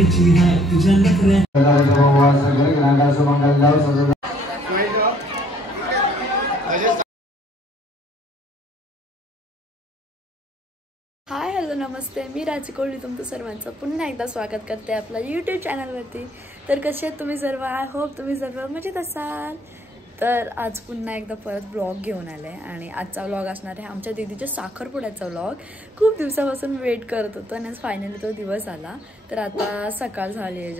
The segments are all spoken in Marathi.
हाय हॅलो नमस्ते, मी राजी कोहली तुमचं सर्वांचं पुन्हा एकदा स्वागत करते आपल्या यूट्यूब चॅनलवरती। तर कसे आहेत तुम्ही सर्व? आय होप तुम्ही सर्व मजेत असाल। तर आज पुन्हा एकदा परत ब्लॉग घेऊन आले आणि आजचा व्लॉग असणार आहे आमच्या दीदीच्या साखरपुड्याचा व्लॉग। खूप दिवसापासून वेट करत होतो आणि फायनली तो दिवस आला। तर आता सकाळ झाली आहे,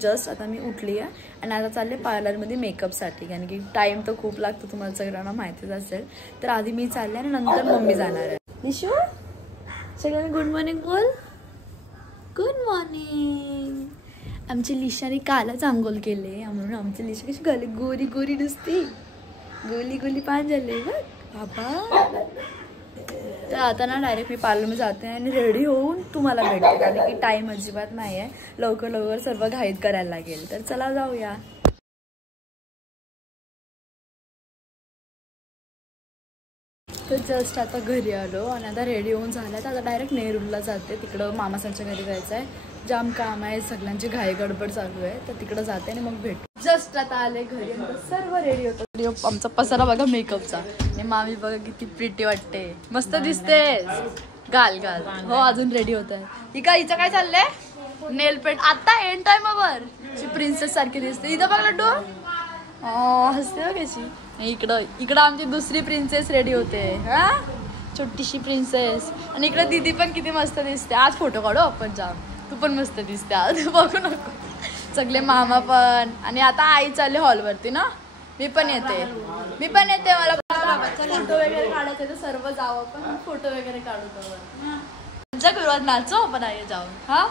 जस्ट आता मी उठली आहे आणि आता चालले पार्लरमध्ये मेकअपसाठी, कारण की टाईम तर खूप लागतो, तुम्हाला सगळ्यांना माहितीच असेल। तर आधी मी चालले आणि नंतर मम्मी जाणार आहे। निशू सगळ्यांना गुड मॉर्निंग बोल। Good morning. आमची लिशाने कालच आंघोळ केले म्हणून आमची लिशा कशी घाली गोरी गोरी नुसती गोली गोली पान झाले बघ बाबा। तर आता ना डायरेक्ट मी पार्लरमध्ये जाते आणि रेडी होऊन तुम्हाला भेटते, कारण की टाईम अजिबात नाही आहे, लवकर लवकर सर्व घाईत करायला लागेल। तर चला जाऊया। तर जस्ट आता घरी आलो आणि आता रेडी होऊन झालं तर आता डायरेक्ट नेरूरला जाते, तिकडं मामासांच्या घरी जायचं आहे, जाम काम आहे, सगळ्यांची घाई गडबड चालू आहे, तर तिकडं जाते आणि मग भेटू। जस्ट आता आले घरी आणि सर्व रेडी होतं। आमचा पसारा बघा मेकअपचा, आणि मामी बघा किती प्रिटी वाटते, मस्त दिसते, घाल घाल हो अजून रेडी होत आहे। हिचं काय चाललंय? नेल पेंट आता एंड टाइमवर प्रिन्सेस सारखी दिसते। इथं बघ लड्डू हसते हो कशी। इकडं आमची दुसरी प्रिन्सेस रेडी होते, हा छोटीशी प्रिन्सेस, आणि इकडे दीदी पण किती मस्त दिसते। आज फोटो काढू आपण, जाम तू पण मस्त दिसते आज, बघू नको सगळे मामा पण। आणि आता आई चालले हॉलवरती ना, मी पण येते मला फोटो वगैरे काढायचे तर सर्व जाऊ आपण, फोटो वगैरे काढू तुमच्या घरात नाचो आपण आई जाऊन। हा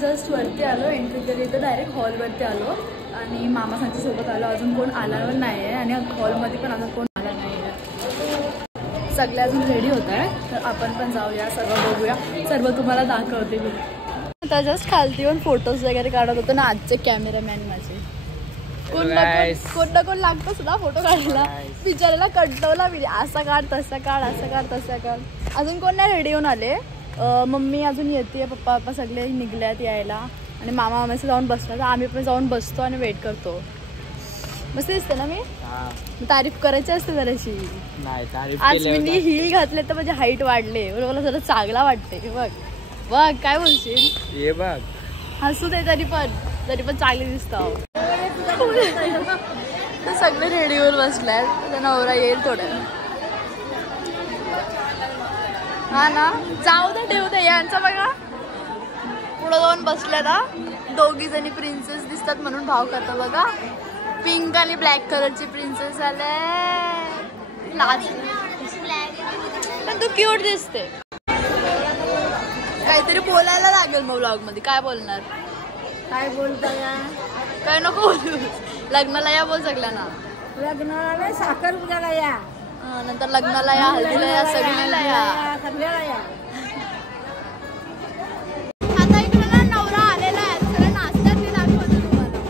जस्ट वरती आलो, एंट्री केली तर डायरेक्ट हॉलवरती आलो आणि मामासांच्या सोबत आलो, अजून कोण आल्यावर नाही आहे आणि हॉलमध्ये पण अजून कोण आला नाही आहे, सगळे अजून रेडी होत आहे। तर आपण पण जाऊया, सर्व बघूया, सर्व तुम्हाला दाखवते मी। आता जस्ट खालती येऊन फोटोज वगैरे काढत होतो ना आजचे कॅमेरामॅन माझे, कोण ना कोण लागतो सुद्धा फोटो काढायला, बिचारायला कंटवला मी, असं काढ तसं काढ, असं काढ तसं काढ। अजून कोण नाही रेडी होऊन आले, मम्मी अजून येते, पप्पा सगळे निघल्यात यायला आणि मामा मामाचं जाऊन बसला, तर आम्ही पण जाऊन बसतो आणि वेट करतो। मस्त दिसते ना मी? तारीफ करायची असते जराशी। आज मी हिल घातले तर माझी हाईट वाढले, मला जरा चांगला वाटते। बघ बघ काय बोलशील, हे बघ हसू दे, तरी पण चांगली दिसतं। तर सगळे रेडीवर बसलाय, तर नवरा येईल थोड्या, हा ना, जाऊ दे ठेवू दे। यांचा बघा पुढं जाऊन बसल्या ना, दोघी जणी प्रिन्सेस दिसतात म्हणून भाव करता बघा, पिंक आणि ब्लॅक कलरची प्रिन्सेस आले, पण तू क्यूट दिसते। काहीतरी बोलायला लागेल मग व्लॉग मध्ये, काय बोलणार? काय बोलता या? काय नको बोलू, लग्नाला या बोल सगळ्यांना, लग्नाला साखरपुड्याला या, नंतर लग्नाला या, हल्दीला या, सगळीला या, सगळ्याला या। आता इकडे ना नवरा आलेला आहे, सगळं नाचतात मी दाखवते तुम्हाला।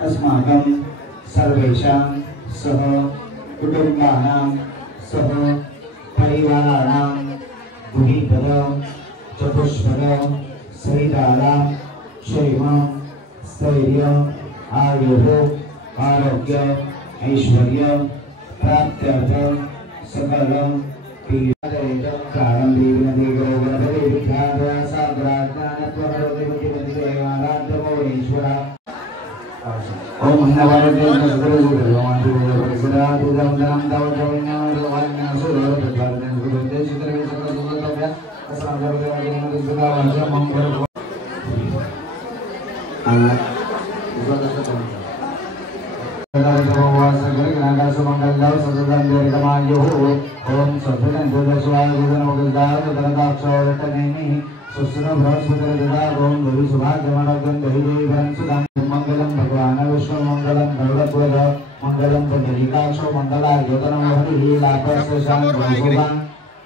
अस्माकं सर्वेषां सह कुटुम्बानां सह परिवाराणां द्विपद चतुष्पद सहितानां क्षेम स्थैर्य आयुः आरोग्य ऐश्वर्य प्राप्त्यर्थं सकलं ओम हनवारे मंगलम भगवान विष्णु मंगलम गरुड़ध्वज मंगलम पुंडरीकाक्षो मंगलायुतनम हरिलापस्यशां भगवान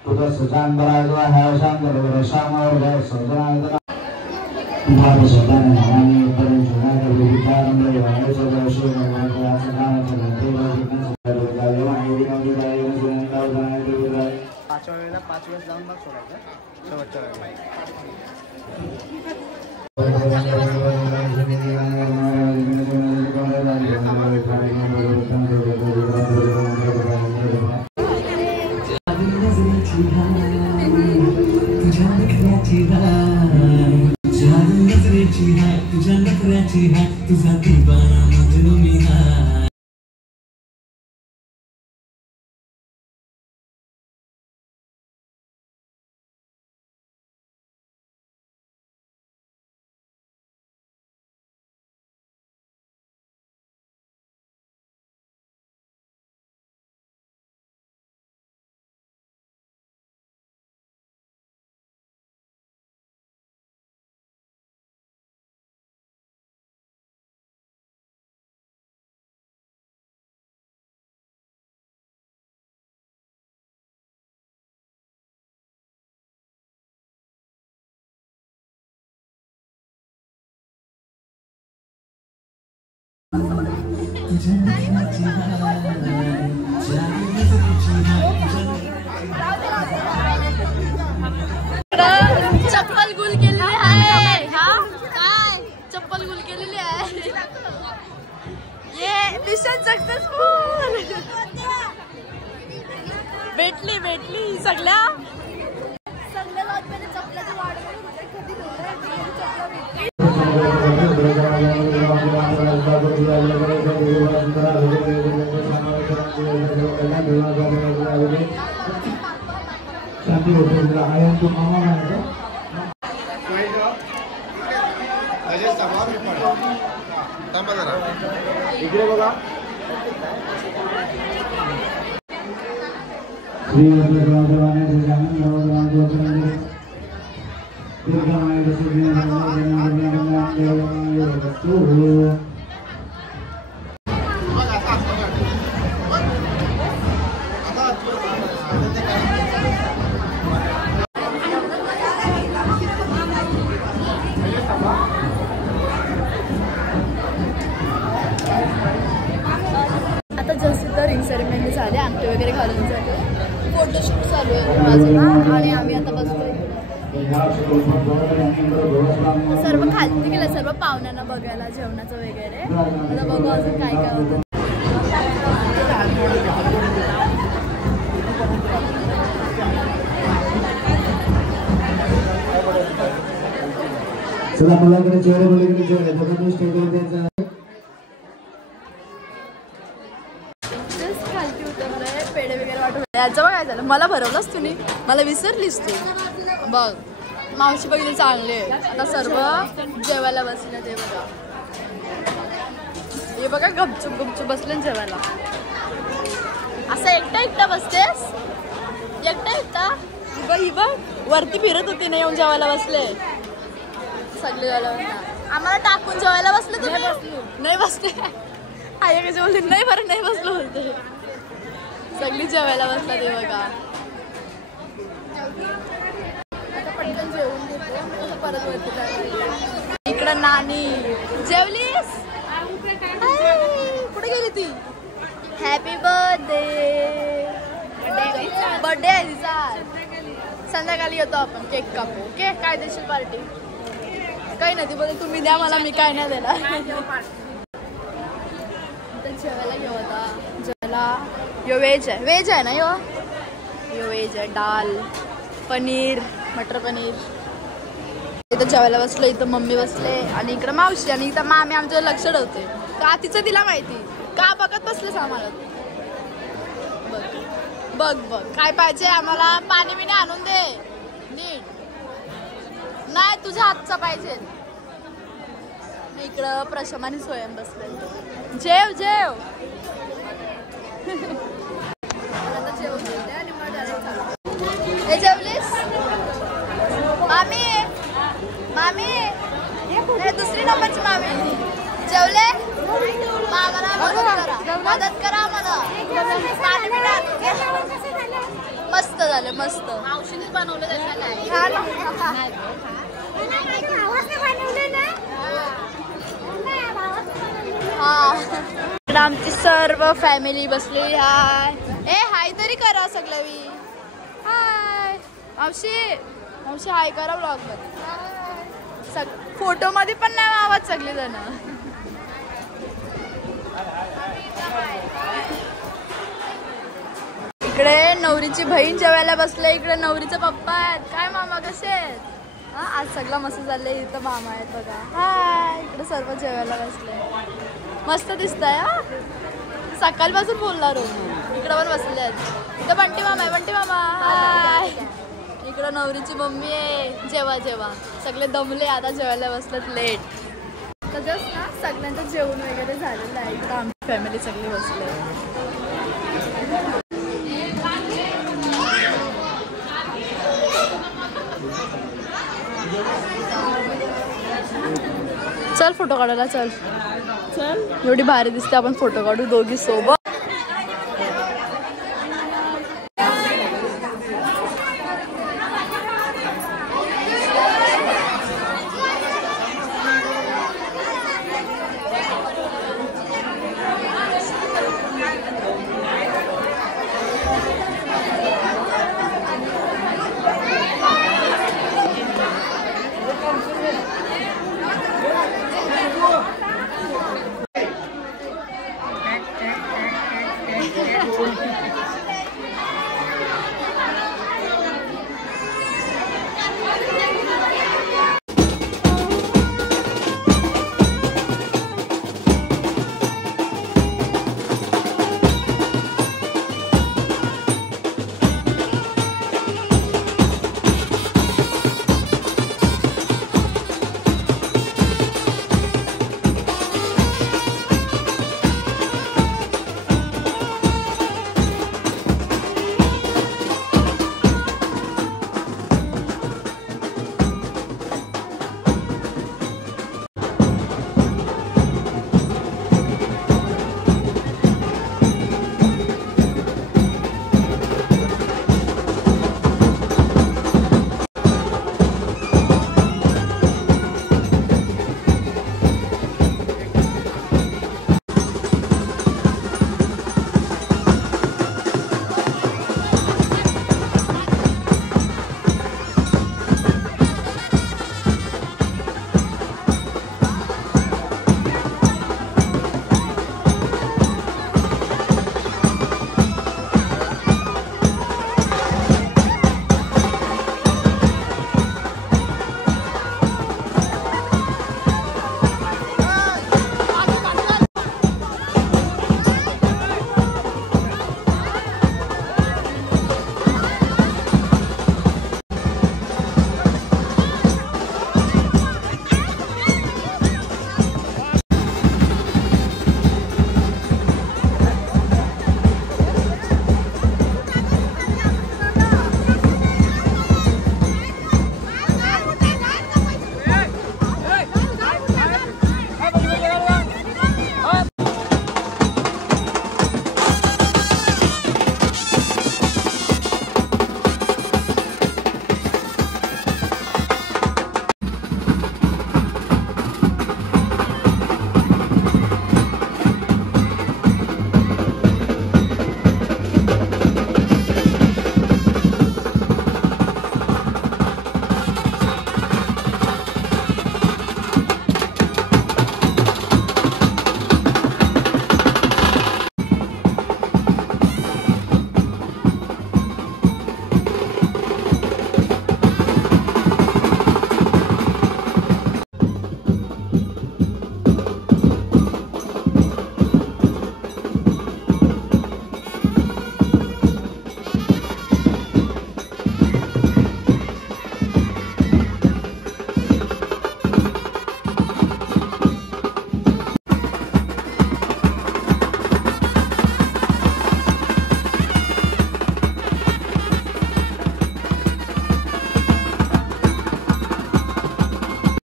कुतस्यशां बराजवाहाशां दरवरशामोदय सौदनायतन भाव सदान नामानि परम सुनाय विचारं देवाय सदाशिव नमः सदान देवा विघ्न सदाय वायुविनो विदाय सुनंदाय देवाय पाचव्या वेळेला 5 वेळेस जाऊन मग सोडायचं शेवटच्या चप्पल गुल केलेली आहे. हा काय चप्पल गुल केलेली आहे. ये मिशन सक्सेसफुल. भेटली सगळ्या चप्पलाची वाढ शांती होते आयन तो मामा म्हणायचं इकडे बघा श्री आता जस्ट तर रिंग सेरेमनी झाली. अंगठी वगैरे घालून झाले. फोटोशूट चालू आहे बाजूला आणि आम्ही आता बसतोय. सर्व खाली गेलं सर्व पाहुण्यांना बघायला जेवणाचं वगैरे. आता बघू अजून काय काय होतं. चला मुलाकडे चेहरे मुलीकडे चेहरे दोघांनी स्टेजवर द्यायचं. खालती उतरलंय. पेढे वगैरे वाटून याचं बघ काय झालं. मला भरवलंच तुम्ही. मला विसरलीस तू. बघ मावशी बघितली चांगले. आता सर्व जेवायला बसले. ते बघा हे बघा गपचूप बसले जेवायला. असं एकटा बसतेस. एकटा ही बघ वरती फिरत होती ना येऊन जेवायला बसले. सगळे जेवायला बसला. आम्हाला टाकून जेवायला बसले तुम्ही? नाही बसले. आई कशी बोलते नाही बरं नाही बसलो बोलते. सगळी जेवायला बसला ते बघा. पटकन जेवून घेतो परत वरती. इकडं नानी जेवलीस? कुठे गेली ती? Happy birthday. बर्थडे आहे तिचा. संध्याकाळी येतो आपण केक कापू. ओके कायदेशीर पार्टी. काही नाही ती बोलते तुम्ही द्या मला मी काय नाही देणार. जेवायला घेऊ आता. जेवायला यो व्हेज आहे. व्हेज आहे ना यो व्हेज आहे. डाल पनीर मटर पनीर. इथं जेवायला बसलो. इथं मम्मी बसले आणि इकडं मावशी आणि इथं मामी आमच्यावर लक्ष ठेवते. का तिचं तिला माहिती का बघत बसलेस आम्हाला. बघ बघ काय पाहिजे आम्हाला. पाणी बिणी आणून दे नीट. नाही तुझ्या हातचा पाहिजे. इकडं प्रशमानी स्वयं बसले. जेव जेव. हे जेवलीस मामी? मामी हे दुसरी नंबरची मामी जेवले? मदत करा आम्हाला. मस्त झालं मस्त. औषधी बनवलं हा. आमची सर्व फॅमिली बसलेली आहे. हाय तरी करा सगळी. हाय मावशी. मावशी हाय करा ब्लॉग मध्ये. फोटो मध्ये पण नाही आवाज सगळी जण. इकडे नवरीची बहीण जेवायला बसले. इकडे नवरीचे पप्पा आहेत. काय मामा कसे आहेत? हा आज सगळं मस्त चाललंय. इथं मामा आहेत बघा. हाय. इकडे सर्व जेवायला बसले. मस्त दिसतंय. हा सकाळपासून बोलला रोज. इकडे पण बसले आहेत. इथं बंटी मामा आहे. बंटी मामा हाय. इकडं नवरीची मम्मी आहे. जेवा जेवा. सगळे दमले आता जेवायला बसलेत लेट. तर जस्ट ना सगळ्यांचं जेवण वगैरे झालेलं आहे. इकडं आमची फॅमिली सगळी बसले. चल फोटो काढायला चल. चल एवढी भारी दिसते. आपण फोटो काढू दोघी सोबत.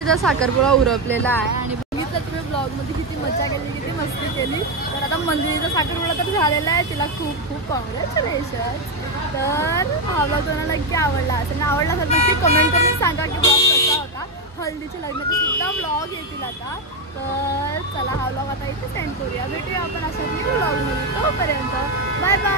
मंदिराचा साखरपुडा उरपलेला आहे आणि बघितलं तुम्ही ब्लॉगमध्ये किती मजा केली, किती मस्ती केली. तर आता मंदिराचा साखरपुडा तर झालेला आहे, तिला खूप खूप कॉंग्रॅच्युलेशन. तर हा ब्लॉग तुम्हाला नक्की आवडला असेल, आवडला असेल नक्की कमेंट करून सांगा की ब्लॉग कसा होता. हल्दीच्या लग्नाचे सुद्धा ब्लॉग येतील आता. तर चला हा ब्लॉग आता इथे सेंड करूया. भेटूया आपण अशा न्यू ब्लॉगमध्ये. तोपर्यंत बाय बाय.